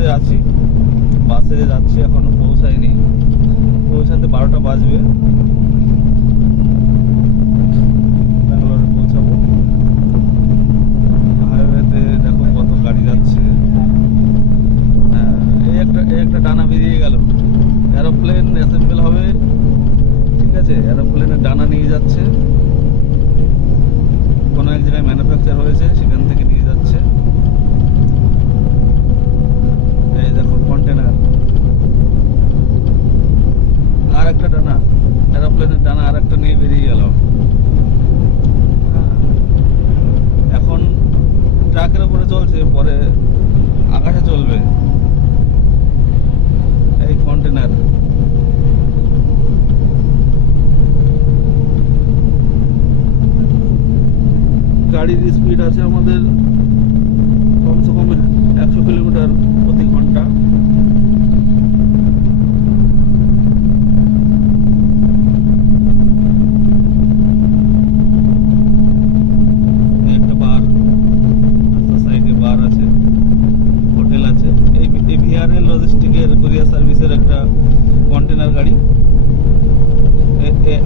মধ্যে আছি, বাসে যাচ্ছি, এখনো পৌঁছায়নি, পৌঁছাতে 12টা বাজবে। ব্যাঙ্গালোরে পৌঁছাবো। হাইওয়েতে দেখো কত গাড়ি যাচ্ছে। এই একটা ডানা বেরিয়ে গেল, এরোপ্লেন অ্যাসেম্বল হবে, ঠিক আছে, এরোপ্লেনের ডানা নিয়ে যাচ্ছে, কোনো এক জায়গায় ম্যানুফ্যাকচার হয়েছে, সেখান থেকে নিয়ে যাচ্ছে। এই দেখো কন্টেনার, আর একটা ডানা, এরোপ্লেনের ডানা আর একটা নিয়ে বেরিয়ে গেল। এখন ট্রাকের উপরে চলছে, পরে আকাশে চলবে। এই কন্টেনার, গাড়ির স্পিড আছে আমাদের কমসে কম 100 কিলোমিটার প্রতি ঘন্টা। একটা বার, সাইডে বার আছে, হোটেল আছে। এই ভিআরএল লজিস্টিকের কুরিয়ার সার্ভিসের একটা কন্টেনার গাড়ি,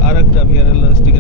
আর একটা ভিআরএল লজিস্টিক